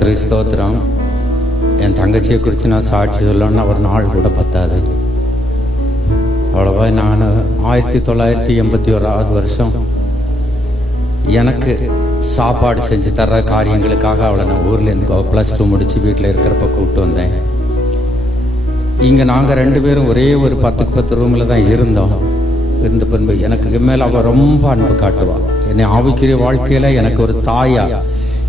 கர்த்தருக்கு ஸ்தோத்திரம். என் தங்கச்சியை குறித்து நான் சாட்சி சொல்லணும்னா ஒரு நாள் கூட பத்தாது. அவ்வளவா நான் 1981 வருஷம் எனக்கு சாப்பாடு செஞ்சு தர்ற காரியங்களுக்காக அவளை நான் ஊர்லேருந்து +2 முடித்து வீட்டில் இருக்கிறப்ப கூப்பிட்டு வந்தேன். இங்கே நாங்கள் 2 பேரும் ஒரே ஒரு 10க்கு 10 ரூமில் தான் இருந்தோம். இருந்த பின்பு எனக்கு மேலே அவள் ரொம்ப அன்பு காட்டுவாள். என்னை ஆவிக்குரிய வாழ்க்கையில் எனக்கு ஒரு தாயா,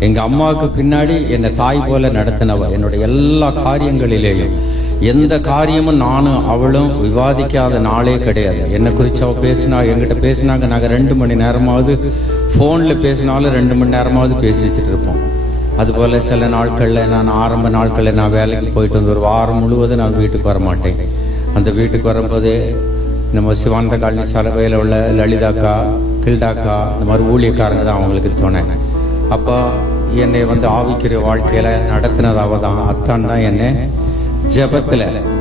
எங்கள் அம்மாவுக்கு பின்னாடி என்னை தாய் போல நடத்தினவ. என்னுடைய எல்லா காரியங்களிலேயும் எந்த காரியமும் நானும் அவளும் விவாதிக்காத நாளே கிடையாது. என்னை குறித்து அவள் பேசினா, என்கிட்ட பேசினாங்க, நாங்கள் 2 மணி நேரமாவது ஃபோனில் பேசினாலும் 2 மணி நேரமாவது பேசிச்சுட்டு இருப்போம். அதுபோல் சில நாட்களில் நான் ஆரம்ப நாட்களில் நான் வேலைக்கு போயிட்டு வந்து ஒரு வாரம் முழுவதும் நான் வீட்டுக்கு வர மாட்டேன். அந்த வீட்டுக்கு வரும்போது நம்ம சிவானந்த காலனி சலவையில் உள்ள லலிதாக்கா, கில்டாக்கா, இந்த மாதிரி ஊழியக்காரங்க தான் அவங்களுக்கு துணை. அப்போ என்னை ஆவிக்குரிய வாழ்க்கையில் நடத்தினது அவ தான். அத்தான் தான் என்னை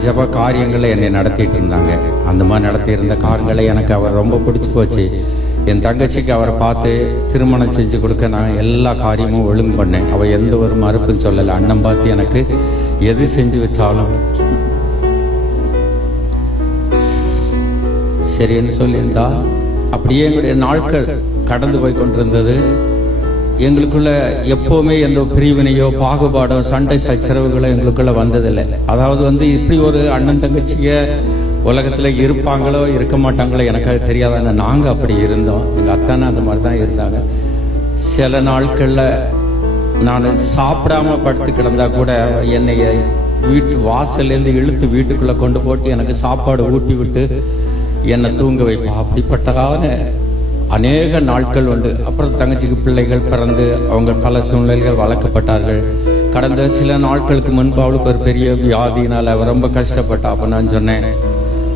ஜப காரியங்களை என்னை நடத்திட்டு இருந்தாங்க. அந்த மாதிரி நடத்தியிருந்த காரியங்களை எனக்கு அவர் ரொம்ப பிடிச்சி போச்சு. என் தங்கச்சிக்கு அவரை பார்த்து திருமணம் செஞ்சு கொடுக்க நான் எல்லா காரியமும் ஒழுங்கு பண்ணேன். அவள் எந்த ஒரு மறுப்புன்னு சொல்லலை. அண்ணன் பார்த்து எனக்கு எது செஞ்சு வச்சாலும் சரின்னு சொல்லியிருந்தா. அப்படியே எங்களுடைய நாட்கள் கடந்து போய் கொண்டிருந்தது. எங்களுக்குள்ள எப்பவுமே எந்த பிரிவினையோ பாகுபாடோ சண்டை சச்சரவுகளோ எங்களுக்குள்ள வந்ததில்லை. அதாவது இப்படி ஒரு அண்ணன் தங்கச்சிய உலகத்துல இருப்பாங்களோ இருக்க மாட்டாங்களோ எனக்கு அது தெரியாத. நாங்க அப்படி இருந்தோம். எங்க அத்தானே அந்த மாதிரி தான் இருந்தாங்க. சில நாட்கள்ல நான் சாப்பிடாம படுத்து கிடந்தா கூட என்னை வீட்டு வாசல்லேருந்து இழுத்து வீட்டுக்குள்ள கொண்டு போட்டு எனக்கு சாப்பாடு ஊட்டி விட்டு என்னை தூங்க வைப்பா. அப்படிப்பட்டதான அநேக நாட்கள் உண்டு. அப்புறம் தங்கச்சிக்கு பிள்ளைகள் பிறந்து அவங்க பல சூழ்நிலைகள் வளர்க்கப்பட்டார்கள். கடந்த சில நாட்களுக்கு முன்பு அவளுக்கு ஒரு பெரிய வியாதினால அவ ரொம்ப கஷ்டப்பட்டா. அப்போ நான் சொன்னேன்,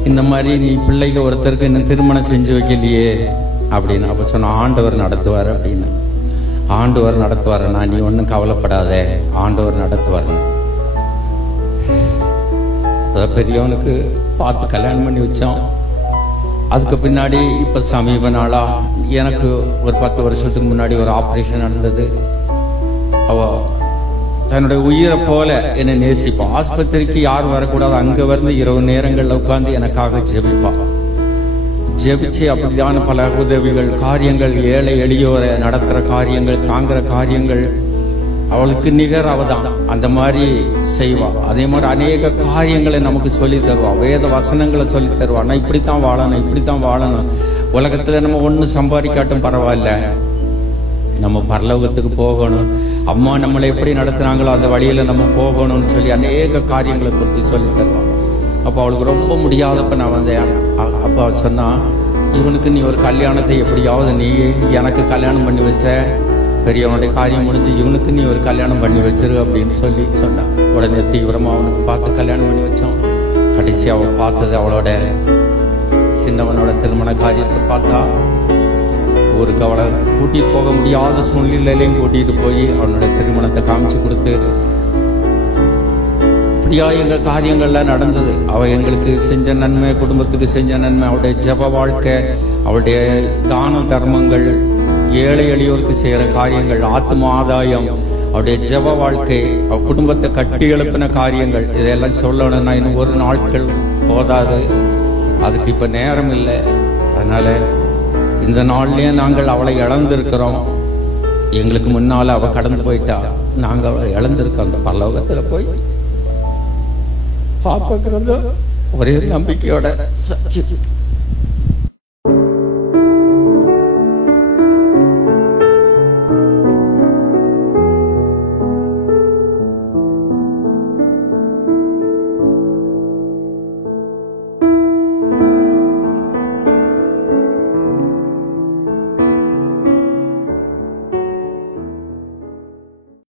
இந்த மாதிரி நீ பிள்ளைங்க ஒருத்தருக்கு இன்னும் திருமணம் செஞ்சு வைக்கலையே அப்படின்னு. அப்போ சொன்ன, ஆண்டவர் நடத்துவார் அப்படின்னு. ஆண்டவர் நடத்துவாருன்னா நீ ஒன்றும் கவலைப்படாத, ஆண்டவர் நடத்துவார். பெரியவனுக்கு பார்த்து கல்யாணம் பண்ணி வச்சோம். அதுக்கு பின்னாடி இப்போ சமீப நாளா எனக்கு ஒரு 10 வருஷத்துக்கு முன்னாடி ஒரு ஆப்ரேஷன் நடந்தது. அவ தன்னுடைய உயிரை போல என்னை நேசிப்பா. ஆஸ்பத்திரிக்கு யாரும் வரக்கூடாது, அங்கே வந்து இரவு நேரங்களில் உட்கார்ந்து எனக்காக ஜெபிப்பா. ஜெபிச்சு அப்படியான பல உதவிகள், காரியங்கள், ஏழை எளியோரை நடத்துகிற காரியங்கள், தாங்குற காரியங்கள் அவளுக்கு நிகர் அவதான். அந்த மாதிரி செய்வா. அதே மாதிரி அநேக காரியங்களை நமக்கு சொல்லி தருவா. வேத வசனங்களை சொல்லி தருவா. நான் இப்படித்தான் வாழணும், இப்படித்தான் வாழணும். உலகத்துல நம்ம ஒண்ணு சம்பாதிக்காட்டும் பரவாயில்ல, நம்ம பரலோகத்துக்கு போகணும், அம்மா நம்மளை எப்படி நடத்துனாங்களோ அந்த வழியில நம்ம போகணும்னு சொல்லி அநேக காரியங்களை குறித்து சொல்லி தருவான். அப்போ அவளுக்கு ரொம்ப முடியாதப்ப நான் வந்தேன். அப்பா சொன்னா, இவனுக்கு நீ ஒரு கல்யாணத்தை எப்படியாவது நீ எனக்கு கல்யாணம் பண்ணி வச்ச, பெரியவனுடைய காரியம் முடிஞ்சு இவனுக்கு நீ ஒரு கல்யாணம் பண்ணி வச்சிரு அப்படின்னு சொல்லி சொன்னான். உடனே தீவிரமா அவனுக்கு பார்த்து கல்யாணம் பண்ணி வச்சோம். கடைசி அவள் பார்த்தது அவளோட சின்னவனோட திருமண காரியத்தை பார்த்தா. ஊருக்கு அவளை கூட்டிட்டு போக முடியாத சூழ்நிலையிலையும் கூட்டிட்டு போய் அவனோட திருமணத்தை காமிச்சு கொடுத்து இப்படியா எங்க காரியங்கள்லாம் நடந்தது. அவ எங்களுக்கு செஞ்ச நன்மை, குடும்பத்துக்கு செஞ்ச நன்மை, அவளுடைய ஜப வாழ்க்கை, அவளுடைய தான தர்மங்கள், ஏழை எளியோருக்கு செய்கிற காரியங்கள், ஆத்ம ஆதாயம், அவருடைய ஜப வாழ்க்கை, அவ குடும்பத்தை கட்டி எழுப்பின காரியங்கள், இதெல்லாம் சொல்லணும்னா இன்னும் ஒரு நாட்கள் போதாது. அதுக்கு இப்ப நேரம் இல்லை. அதனால இந்த நாள்லயே நாங்கள் அவளை இழந்திருக்கிறோம். எங்களுக்கு முன்னால அவ கடந்து போயிட்டா, நாங்க அவளை இழந்திருக்கோம். அந்த பரலோகத்துல போய் பாப்பக்கிறது ஒரே நம்பிக்கையோட